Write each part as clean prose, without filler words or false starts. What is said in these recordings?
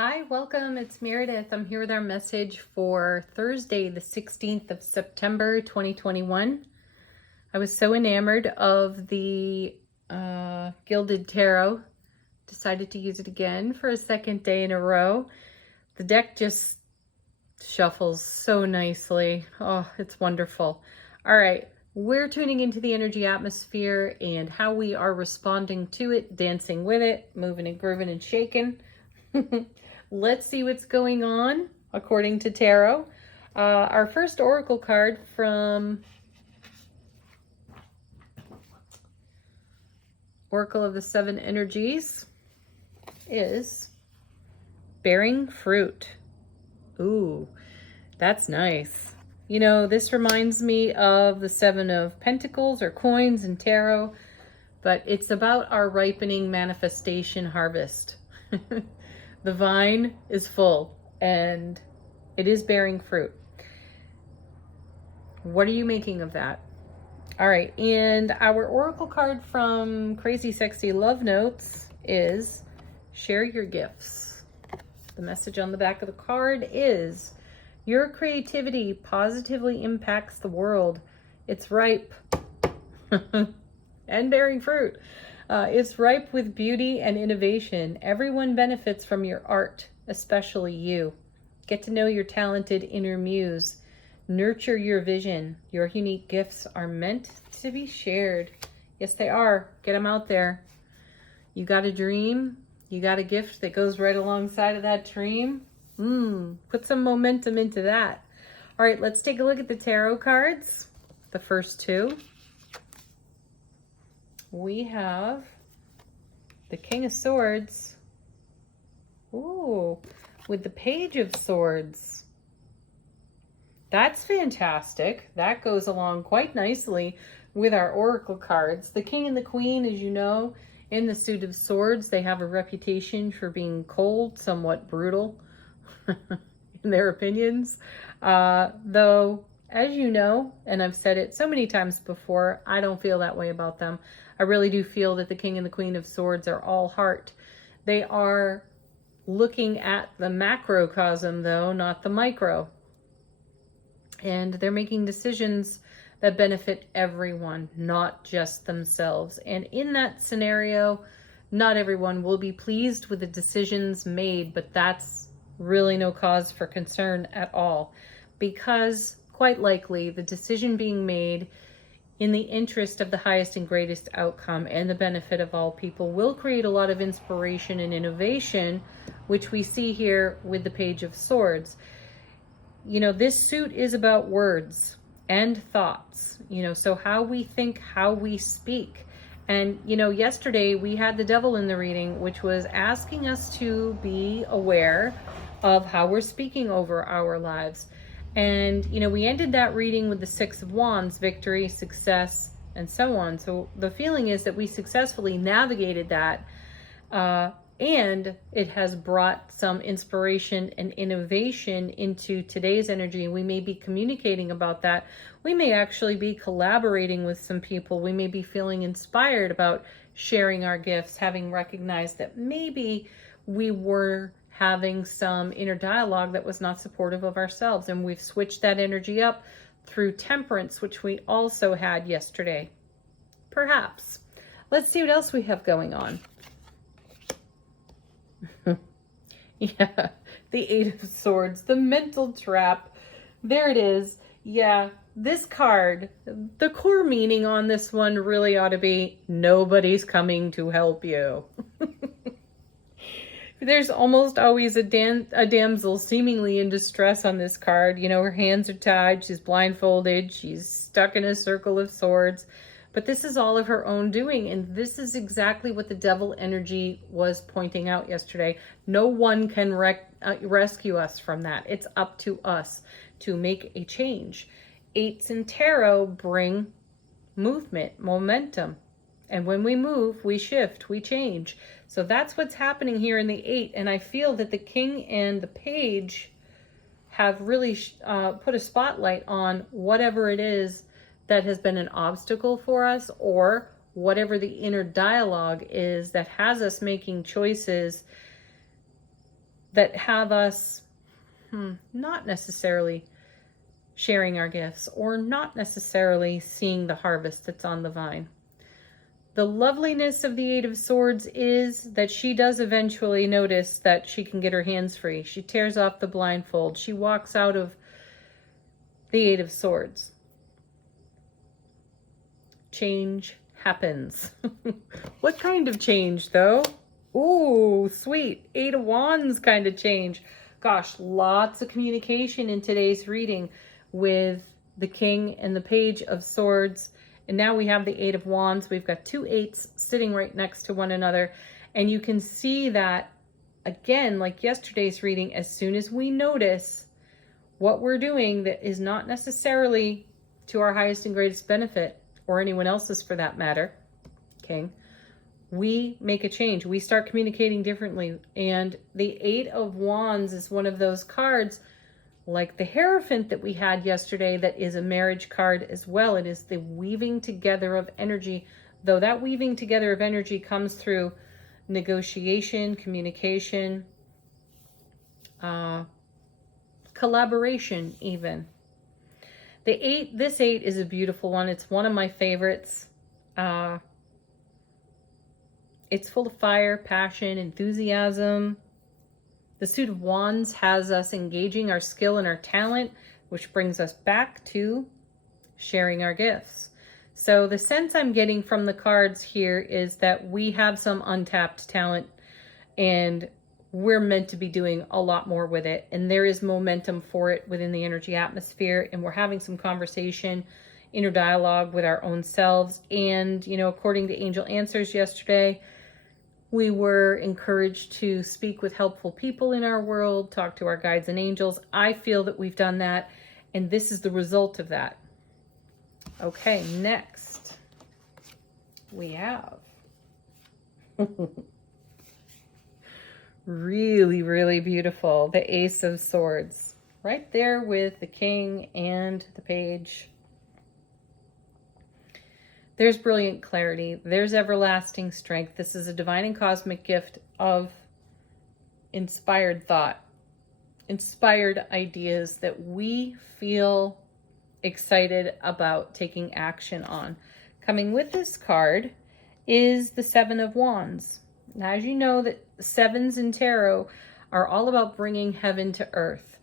Hi, welcome. It's Meredith. I'm here with our message for Thursday, the 16th of September, 2021. I was so enamored of the Gilded Tarot. Decided to use it again for a second day in a row. The deck just shuffles so nicely. Oh, it's wonderful. All right, we're tuning into the energy atmosphere and how we are responding to it, dancing with it, moving and grooving and shaking. Let's see what's going on according to tarot. Our first oracle card from Oracle of the Seven Energies is bearing fruit. Ooh, that's nice. You know, this reminds me of the Seven of Pentacles or coins in tarot, but it's about our ripening manifestation harvest. The vine is full and it is bearing fruit. What are you making of that? All right, and our oracle card from Crazy Sexy Love Notes is share your gifts. The message on the back of the card is your creativity positively impacts the world. It's ripe and bearing fruit. It's ripe with beauty and innovation. Everyone benefits from your art, especially you. Get to know your talented inner muse. Nurture your vision. Your unique gifts are meant to be shared. Yes, they are. Get them out there. You got a dream. You got a gift that goes right alongside of that dream. Put some momentum into that. All right, let's take a look at the tarot cards. The first two. We have the King of Swords. Ooh, with the Page of Swords. That's fantastic. That goes along quite nicely with our oracle cards. The King and the Queen, as you know, in the suit of swords, they have a reputation for being cold, somewhat brutal in their opinions. Though, as you know, and I've said it so many times before, I don't feel that way about them. I really do feel that the King and the Queen of Swords are all heart. They are looking at the macrocosm, though, not the micro. And they're making decisions that benefit everyone, not just themselves. And in that scenario, not everyone will be pleased with the decisions made, but that's really no cause for concern at all, because quite likely the decision being made in the interest of the highest and greatest outcome and the benefit of all people will create a lot of inspiration and innovation, which we see here with the Page of Swords. You know, this suit is about words and thoughts, you know, so how we think, how we speak. And, you know, yesterday we had the devil in the reading, which was asking us to be aware of how we're speaking over our lives. And, you know, we ended that reading with the Six of Wands, victory, success, and so on. So the feeling is that we successfully navigated that, and it has brought some inspiration and innovation into today's energy. We may be communicating about that. We may actually be collaborating with some people. We may be feeling inspired about sharing our gifts, having recognized that maybe we were having some inner dialogue that was not supportive of ourselves. And we've switched that energy up through temperance, which we also had yesterday. Perhaps. Let's see what else we have going on. Yeah, the Eight of Swords, the mental trap. There it is. Yeah, this card, the core meaning on this one really ought to be nobody's coming to help you. There's almost always a damsel seemingly in distress on this card. You know, her hands are tied, she's blindfolded, she's stuck in a circle of swords. But this is all of her own doing, and this is exactly what the devil energy was pointing out yesterday. No one can rescue us from that. It's up to us to make a change. Eights in tarot bring movement, momentum. And when we move, we shift, we change. So that's what's happening here in the Eight. And I feel that the King and the Page have really put a spotlight on whatever it is that has been an obstacle for us, or whatever the inner dialogue is that has us making choices that have us not necessarily sharing our gifts or not necessarily seeing the harvest that's on the vine. The loveliness of the Eight of Swords is that she does eventually notice that she can get her hands free. She tears off the blindfold. She walks out of the Eight of Swords. Change happens. What kind of change, though? Ooh, sweet. Eight of Wands kind of change. Gosh, lots of communication in today's reading with the King and the Page of Swords. And now we have the Eight of Wands. We've got two eights sitting right next to one another. And you can see that, again, like yesterday's reading, as soon as we notice what we're doing that is not necessarily to our highest and greatest benefit, or anyone else's for that matter, King, we make a change. We start communicating differently. And the Eight of Wands is one of those cards, like the Hierophant that we had yesterday, that is a marriage card as well. It is the weaving together of energy, though that weaving together of energy comes through negotiation, communication, collaboration even. This eight is a beautiful one. It's one of my favorites. It's full of fire, passion, enthusiasm. The Suit of Wands has us engaging our skill and our talent, which brings us back to sharing our gifts. So the sense I'm getting from the cards here is that we have some untapped talent and we're meant to be doing a lot more with it. And there is momentum for it within the energy atmosphere. And we're having some conversation, inner dialogue with our own selves. And, you know, according to Angel Answers yesterday, we were encouraged to speak with helpful people in our world, talk to our guides and angels. I feel that we've done that, and this is the result of that. Okay, next we have really, really beautiful, the Ace of Swords, right there with the King and the Page. There's brilliant clarity. There's everlasting strength. This is a divine and cosmic gift of inspired thought, inspired ideas that we feel excited about taking action on. Coming with this card is the Seven of Wands. Now, as you know, that sevens in tarot are all about bringing heaven to earth.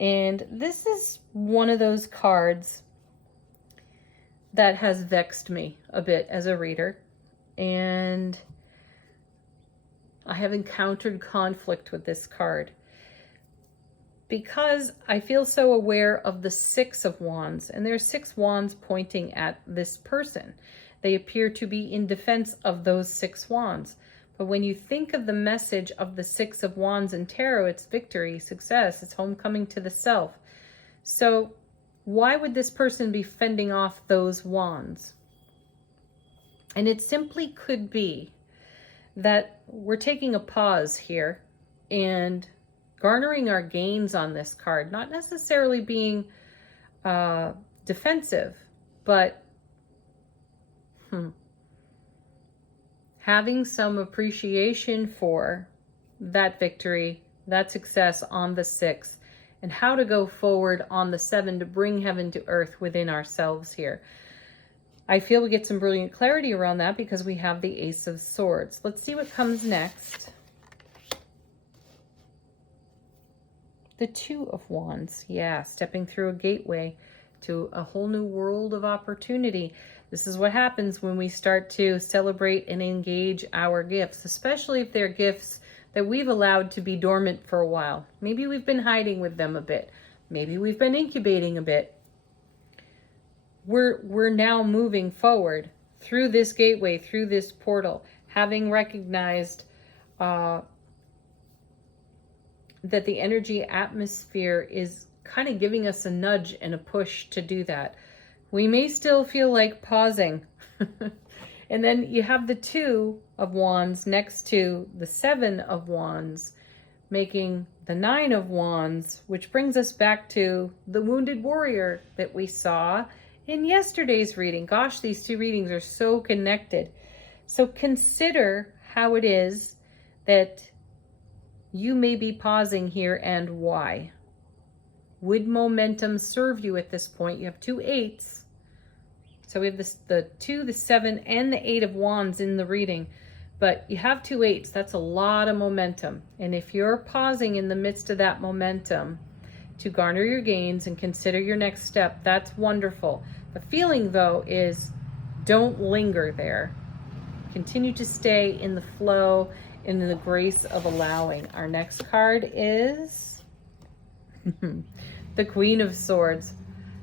And this is one of those cards that has vexed me a bit as a reader, and I have encountered conflict with this card because I feel so aware of the Six of Wands, and there's 6 wands pointing at this person. They appear to be in defense of those 6 wands. But when you think of the message of the Six of Wands in tarot, it's victory, success, it's homecoming to the self. So why would this person be fending off those wands? And it simply could be that we're taking a pause here and garnering our gains on this card, not necessarily being defensive, but having some appreciation for that victory, that success on the 6, and how to go forward on the 7 to bring heaven to earth within ourselves here. I feel we get some brilliant clarity around that because we have the Ace of Swords. Let's see what comes next. The Two of Wands. Yeah, stepping through a gateway to a whole new world of opportunity. This is what happens when we start to celebrate and engage our gifts, especially if they're gifts that we've allowed to be dormant for a while. Maybe we've been hiding with them a bit. Maybe we've been incubating a bit. We're now moving forward through this gateway, through this portal, having recognized that the energy atmosphere is kind of giving us a nudge and a push to do that. We may still feel like pausing. And then you have the Two of Wands next to the Seven of Wands, making the Nine of Wands, which brings us back to the wounded warrior that we saw in yesterday's reading. Gosh, these two readings are so connected. So consider how it is that you may be pausing here and why. Would momentum serve you at this point? You have 2 8s. So we have this, the 2, the 7, and the 8 of Wands in the reading. But you have 2 8s. That's a lot of momentum. And if you're pausing in the midst of that momentum to garner your gains and consider your next step, that's wonderful. The feeling, though, is don't linger there. Continue to stay in the flow and in the grace of allowing. Our next card is the Queen of Swords.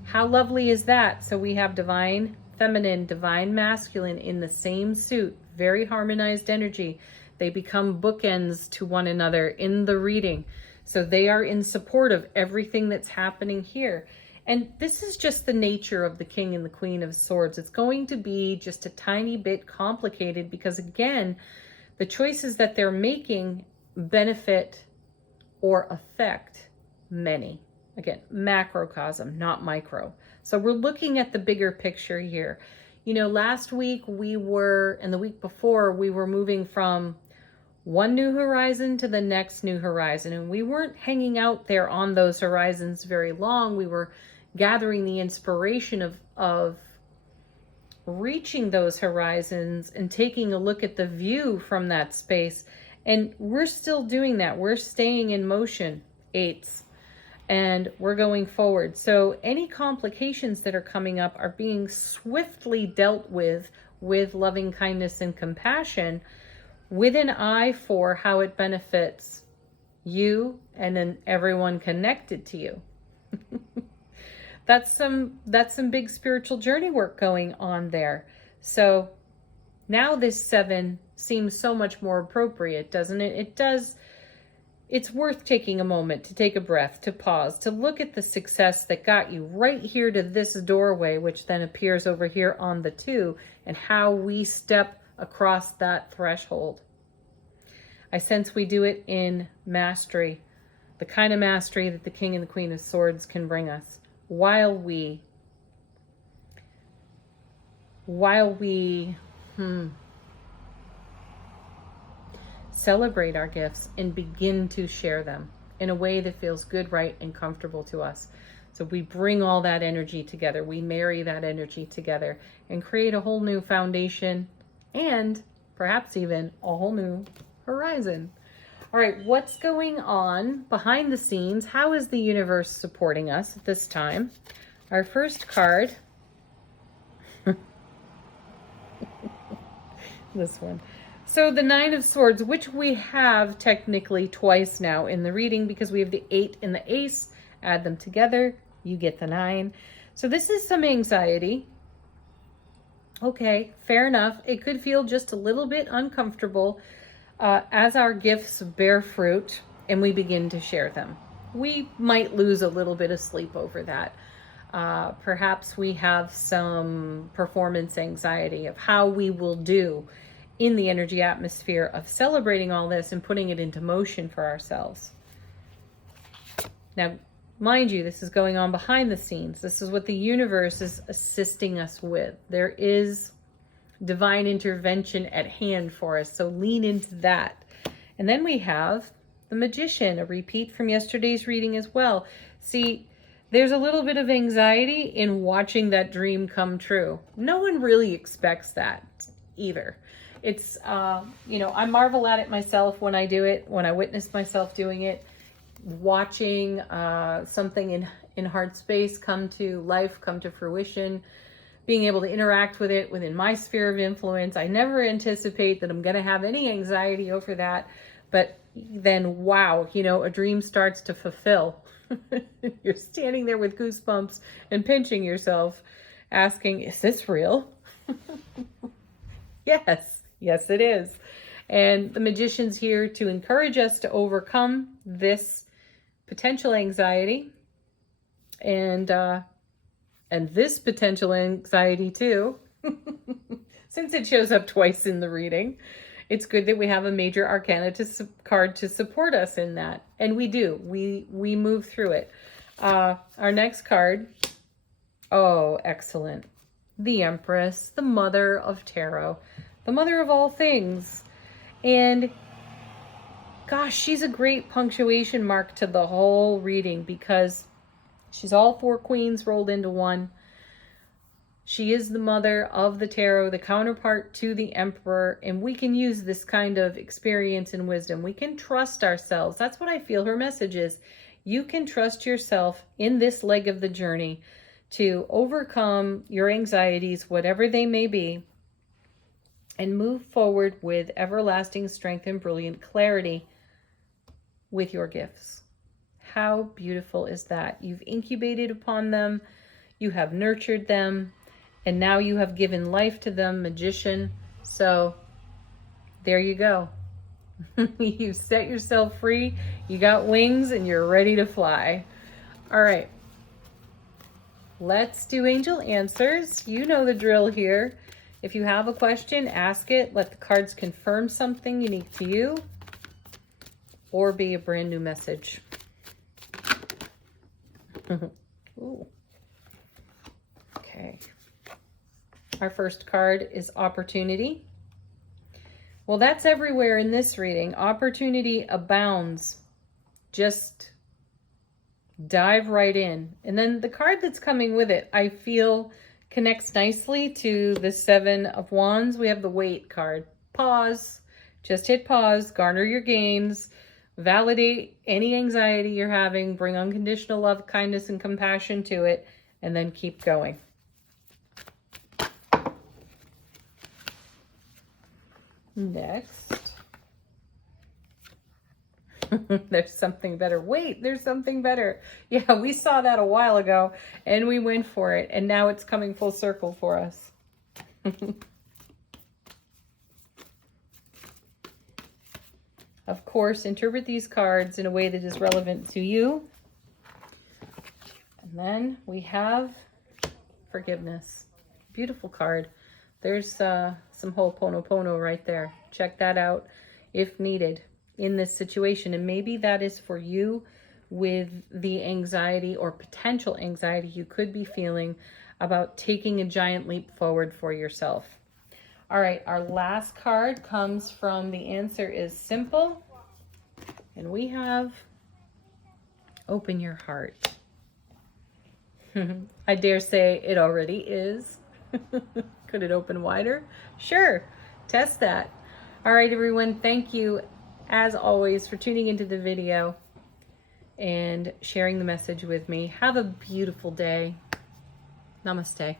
How lovely is that? So we have divine feminine, divine masculine in the same suit, very harmonized energy. They become bookends to one another in the reading. So they are in support of everything that's happening here. And this is just the nature of the King and the Queen of Swords. It's going to be just a tiny bit complicated because, again, the choices that they're making benefit or affect many. Again, macrocosm, not micro. So we're looking at the bigger picture here. You know, last week and the week before, we were moving from one new horizon to the next new horizon. And we weren't hanging out there on those horizons very long. We were gathering the inspiration of reaching those horizons and taking a look at the view from that space. And we're still doing that. We're staying in motion, 8s. And we're going forward. So any complications that are coming up are being swiftly dealt with loving kindness and compassion, with an eye for how it benefits you and then everyone connected to you. That's some big spiritual journey work going on there. So now this 7 seems so much more appropriate, doesn't it? It does. It's worth taking a moment to take a breath, to pause, to look at the success that got you right here to this doorway, which then appears over here on the 2, and how we step across that threshold. I sense we do it in mastery, the kind of mastery that the King and the Queen of Swords can bring us, while we celebrate our gifts and begin to share them in a way that feels good, right, and comfortable to us. So we bring all that energy together. We marry that energy together and create a whole new foundation and perhaps even a whole new horizon. All right, what's going on behind the scenes? How is the universe supporting us at this time? Our first card, this one. So the 9 of Swords, which we have technically twice now in the reading because we have the 8 and the Ace. Add them together, you get the 9. So this is some anxiety. Okay, fair enough. It could feel just a little bit uncomfortable as our gifts bear fruit and we begin to share them. We might lose a little bit of sleep over that. Perhaps we have some performance anxiety of how we will do in the energy atmosphere of celebrating all this and putting it into motion for ourselves. Now, mind you, this is going on behind the scenes. This is what the universe is assisting us with. There is divine intervention at hand for us, so lean into that. And then we have the Magician, a repeat from yesterday's reading as well. See, there's a little bit of anxiety in watching that dream come true. No one really expects that either. It's, I marvel at it myself when I do it, when I witness myself doing it, watching something in heart space come to life, come to fruition, being able to interact with it within my sphere of influence. I never anticipate that I'm going to have any anxiety over that, but then, wow, a dream starts to fulfill. You're standing there with goosebumps and pinching yourself, asking, is this real? Yes, it is. And the Magician's here to encourage us to overcome this potential anxiety and this potential anxiety too. Since it shows up twice in the reading, it's good that we have a major arcana card to support us in that. And we do. We move through it. Our next card. Oh, excellent. The Empress, the mother of tarot, the mother of all things. And Gosh, she's a great punctuation mark to the whole reading because she's all 4 queens rolled into one. She is the mother of the tarot, the counterpart to the emperor, and we can use this kind of experience and wisdom. We can trust ourselves. That's what I feel her message is. You can trust yourself in this leg of the journey to overcome your anxieties, whatever they may be, and move forward with everlasting strength and brilliant clarity with your gifts. How beautiful is that? You've incubated upon them, you have nurtured them, and now you have given life to them, magician. So there you go. You set yourself free, you got wings, and you're ready to fly. All right. Let's do angel answers. You know the drill here. If you have a question, ask it. Let the cards confirm something unique to you or be a brand new message. Ooh. Okay. Our first card is opportunity. Well, that's everywhere in this reading. Opportunity abounds. Just dive right in. And then the card that's coming with it, I feel connects nicely to the 7 of Wands. We have the wait card. Pause. Just hit pause. Garner your gains. Validate any anxiety you're having. Bring unconditional love, kindness, and compassion to it. And then keep going. Next. There's something better. Wait, there's something better. Yeah, we saw that a while ago and we went for it. And now it's coming full circle for us. Of course, interpret these cards in a way that is relevant to you. And then we have forgiveness. Beautiful card. There's some Ho'oponopono right there. Check that out if needed in this situation. And maybe that is for you with the anxiety or potential anxiety you could be feeling about taking a giant leap forward for yourself. All right, our last card comes from the answer is simple. And we have open your heart. I dare say it already is. Could it open wider? Sure. Test that. All right, everyone. Thank you, as always, for tuning into the video and sharing the message with me. Have a beautiful day. Namaste.